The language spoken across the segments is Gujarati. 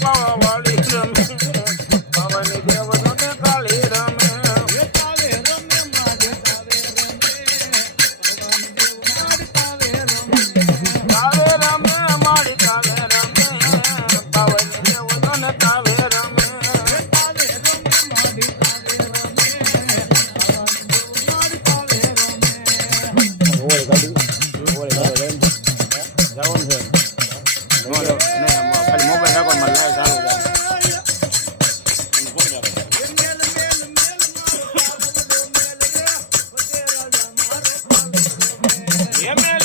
flow એ મેલ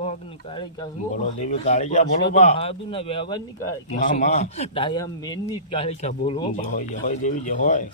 શોખ નીકાળી ગયા. બોલો દેવી કાળી ગયા બોલો બા. હાદુ ના વ્યવહાર નીકાળી ગયા. હા માં. ડાયા મેનની કાળી ગયા બોલો હોય હોય દેવી જે હોય.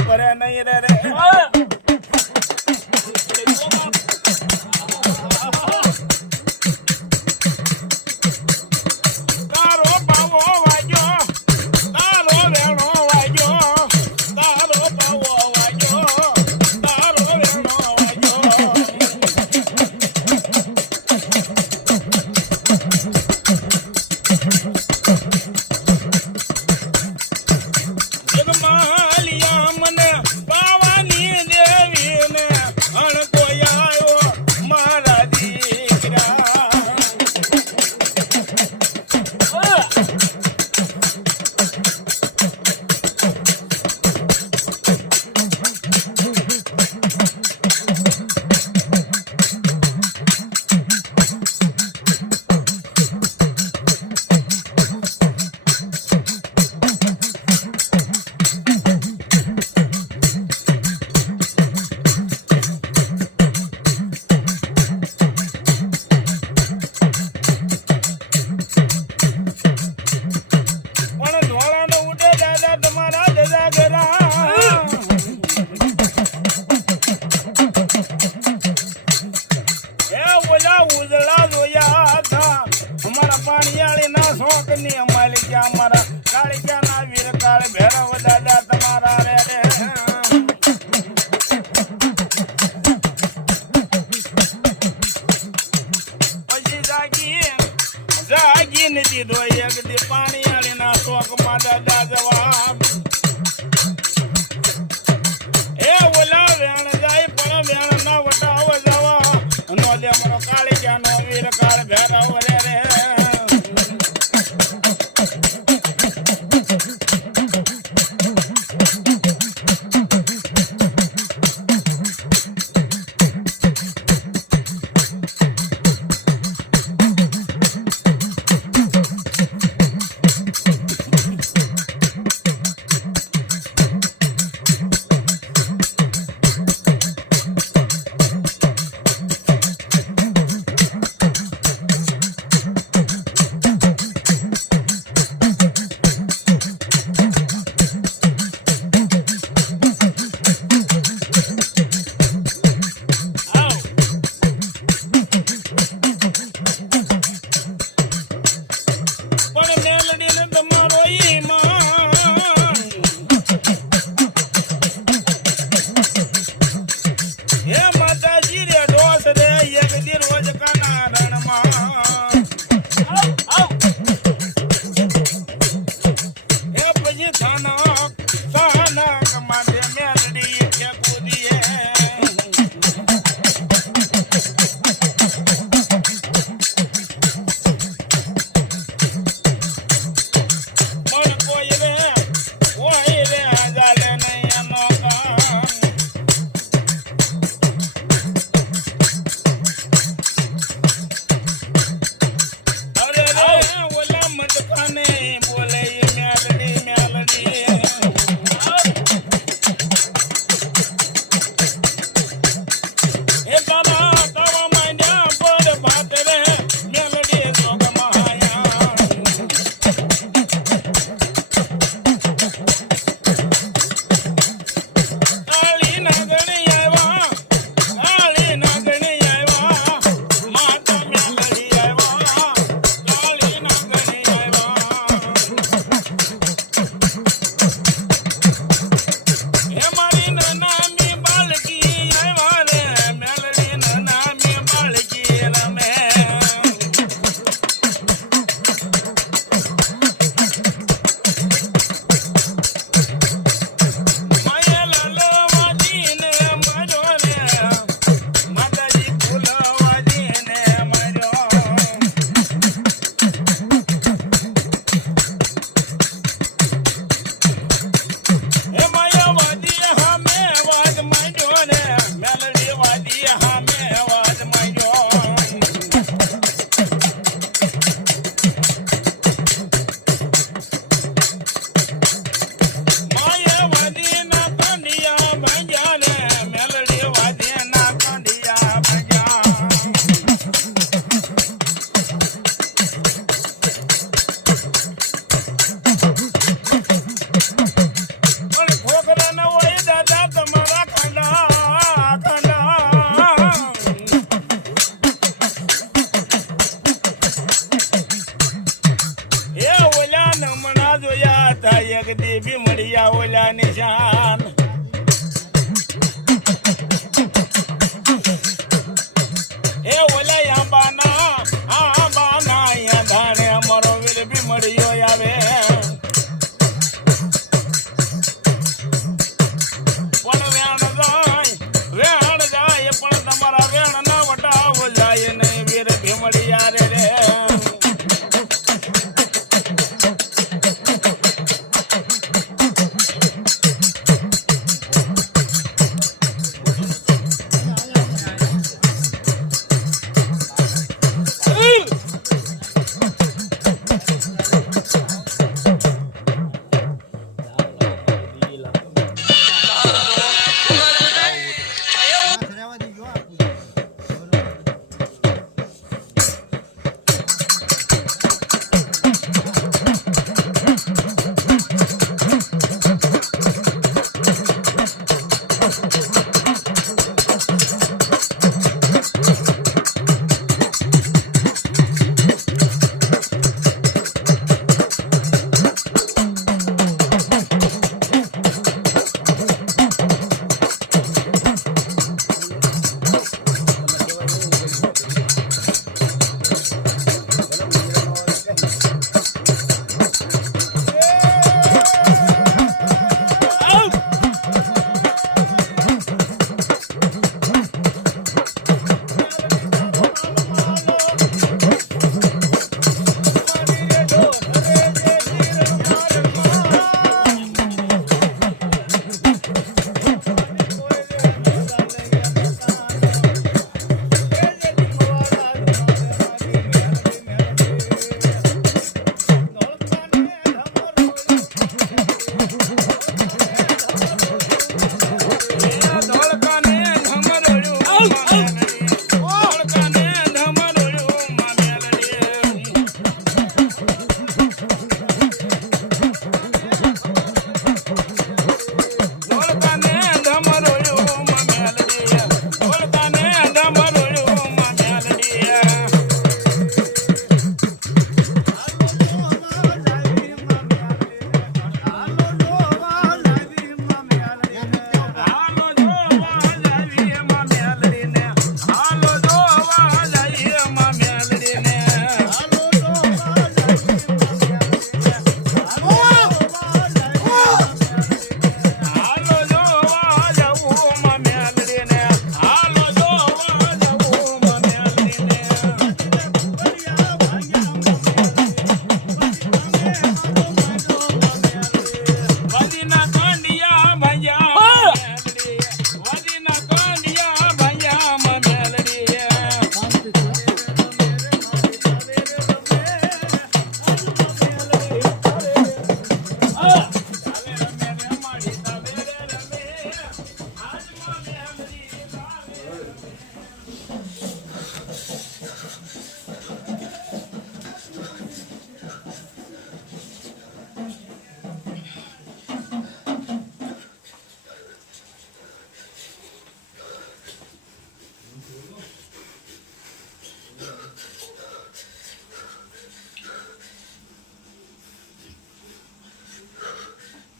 ભરે નહીં રે રે.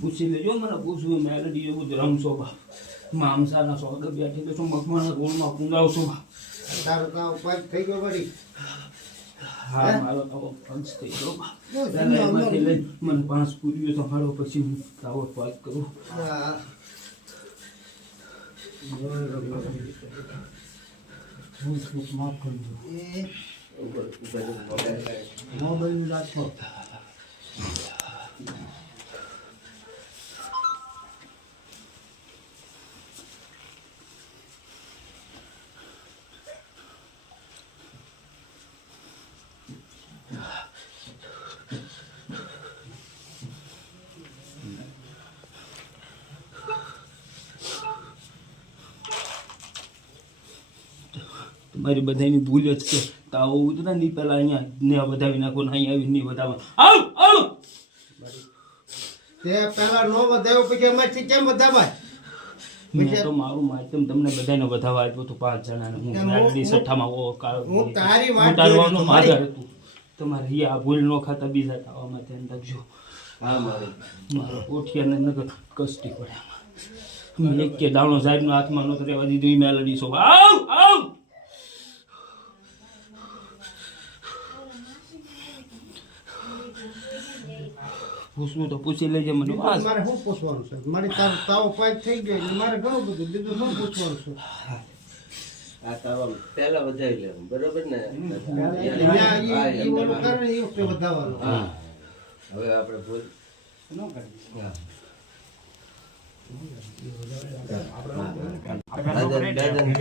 પૂછી લેજો મને પૂછવું મેલડી એવું જ રમશો બાપ મામસાના સોગર બેઠી શું મગમાના ગોળમાં કુંડાવશો બાપ તારો કામ ઉપાય થઈ ગયો વળી? હા મારો આવો પંચ થઈ ગયો બાપ એમાંથી લઈ મને પાંચ પૂરીઓ સંભાળો પછી હું તાવો વાત કરું. હા. કરજો. મોબાઈલ રાખો તમારી બધાની ભૂલ જ છે. તો આવું ઉતરા નહીં પહેલા અહીંયા ને વધાવી નાખો ને અહીંયા આવી નહીં વધાવવાનું આવ આવ તે પેલા નો પછી કેમ વધાવાય? મેં તો મારું માધ્યમ તમને બધાને આપ્યું હતું પાંચ જણાને. હું હું- સઠ્ઠામાં ઓ કાળ હું તારી વાત ઉતારવાનું માધર હતું. તમારે આ ભૂલ નો ખાતા બીજા થવામાં ધ્યાન રાખજો. મારો. પોઠિયાને નગર કષ્ટી પડે એક કે દાણો સાહેબનો હાથમાં નતો રહેવા દીધું ઈ મેલડી સો આવ આવ પૂછવું તો પૂછી લેજે મને. મારે શું પૂછવાનું છે? મારી તારો તાવો પાક થઈ ગયો એટલે મારે ઘણું બધું. બીજું શું પૂછવાનું છે? આ તાવા પહેલા વધારી લેવું બરોબર ને? ઓલું કરે ને એ વખતે વધાવવાનું હા. હવે આપણે ભૂલ. દાદાને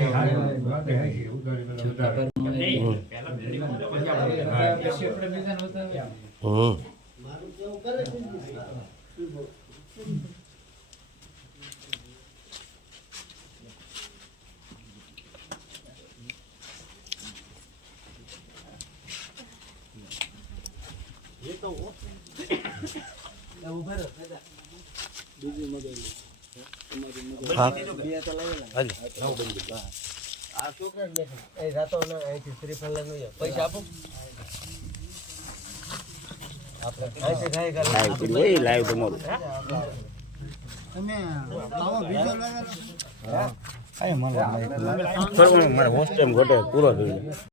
તમે તાવો મારે હોસ્ટેલ ઘટે પૂરો થઈ